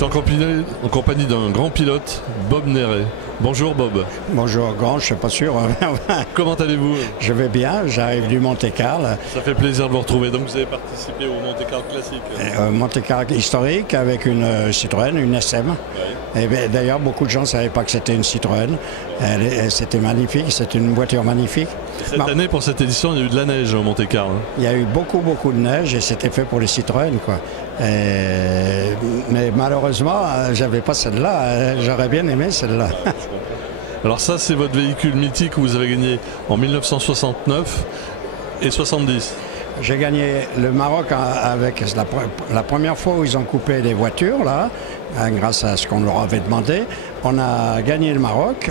suis en compagnie d'un grand pilote, Bob Néret. Bonjour Bob. Bonjour Grand, je ne suis pas sûr. Comment allez-vous? Je vais bien, j'arrive du Monte-Carlo. Ça fait plaisir de vous retrouver. Donc vous avez participé au Monte-Carlo classique. Monte-Carlo historique avec une Citroën, une SM. Ouais. Et d'ailleurs, beaucoup de gens ne savaient pas que c'était une Citroën. C'était magnifique, c'est une voiture magnifique. Et cette année, pour cette édition, il y a eu de la neige au Monte-Carlo. Il y a eu beaucoup de neige et c'était fait pour les Citroën, quoi. Mais malheureusement, j'avais pas celle-là. J'aurais bien aimé celle-là. Alors ça, c'est votre véhicule mythique que vous avez gagné en 1969 et 70. J'ai gagné le Maroc avec la première fois où ils ont coupé les voitures, là, grâce à ce qu'on leur avait demandé. On a gagné le Maroc.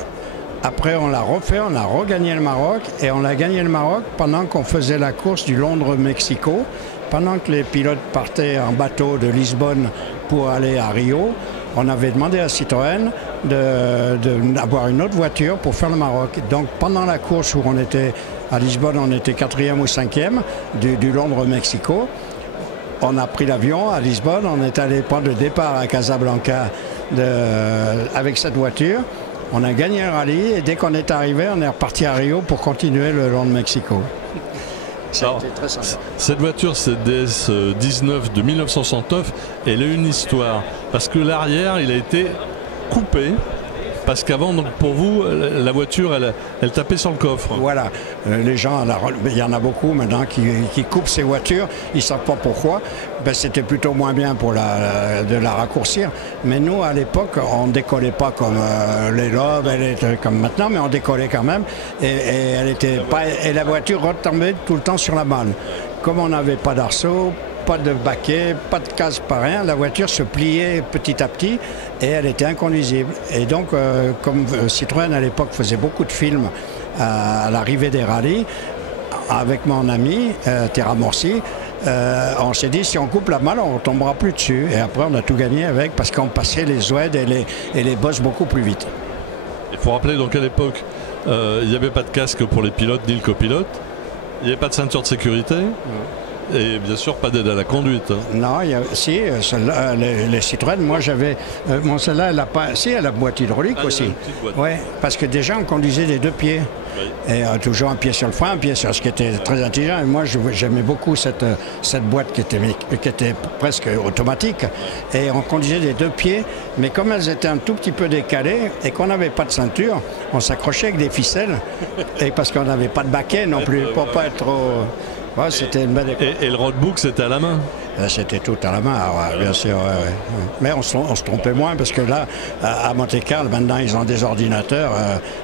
Après, on l'a refait, on a regagné le Maroc. Et on a gagné le Maroc pendant qu'on faisait la course du Londres-Mexico. Pendant que les pilotes partaient en bateau de Lisbonne pour aller à Rio, on avait demandé à Citroën d'avoir une autre voiture pour faire le Maroc. Donc pendant la course où on était à Lisbonne, on était 4e ou 5e du Londres-Mexico. On a pris l'avion à Lisbonne, on est allé prendre le départ à Casablanca avec cette voiture. On a gagné le rallye et dès qu'on est arrivé, on est reparti à Rio pour continuer le long de Mexico. Ça a été très sympa. Cette voiture, cette DS19 de 1969, elle a une histoire. Parce que l'arrière, il a été coupé. Parce qu'avant, donc pour vous, la voiture, elle tapait sur le coffre. Voilà. Les gens, il y en a beaucoup maintenant qui coupent ces voitures. Ils ne savent pas pourquoi. Ben, c'était plutôt moins bien pour de la raccourcir. Mais nous, à l'époque, on ne décollait pas comme les lobes, comme maintenant, mais on décollait quand même. Et la voiture retombait tout le temps sur la balle. Comme on n'avait pas d'arceau, pas de baquet, pas de casse, pas rien. La voiture se pliait petit à petit et elle était inconduisible. Et donc, comme Citroën à l'époque faisait beaucoup de films à l'arrivée des rallyes, avec mon ami Terra Morsi, on s'est dit si on coupe la malle, on ne tombera plus dessus. Et après, on a tout gagné avec parce qu'on passait les oueds et les bosses beaucoup plus vite. Il faut rappeler donc à l'époque, il n'y avait pas de casque pour les pilotes ni le copilote. Il n'y avait pas de ceinture de sécurité. Et bien sûr, pas d'aide à la conduite. Non, les Citroën, moi j'avais. Celle-là, elle n'a pas. Si, elle a boîte hydraulique aussi. Oui, parce que déjà, on conduisait des deux pieds. Oui. Et toujours un pied sur le frein, un pied sur ce qui était très intelligent. Et moi, j'aimais beaucoup cette boîte qui était presque automatique. Et on conduisait des deux pieds. Mais comme elles étaient un tout petit peu décalées et qu'on n'avait pas de ceinture, on s'accrochait avec des ficelles. Et parce qu'on n'avait pas de baquet non plus, pour pas être trop. Ouais, c'était une belle époque. Et le roadbook, c'était à la main? C'était tout à la main, ouais, bien sûr. Ouais. Mais on se trompait moins parce que là, à Monte-Carlo, maintenant, ils ont des ordinateurs.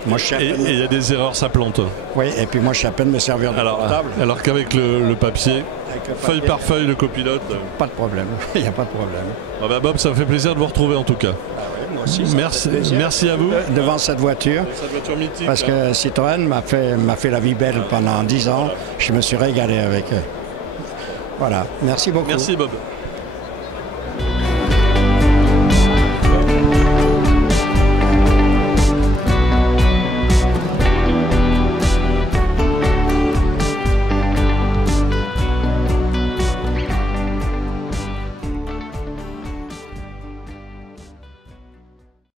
Moi, et il y a des erreurs, ça plante. Oui, et puis moi, je sais à peine me servir de portable. Alors qu'avec le papier, feuille par feuille, le copilote... Pas de problème, il n'y a pas de problème. Ah bah Bob, ça me fait plaisir de vous retrouver en tout cas. Moi aussi, merci à vous. Devant cette voiture, mythique, parce que Citroën m'a fait la vie belle pendant 10 ans. Je me suis régalé avec eux. Voilà, merci beaucoup. Merci Bob.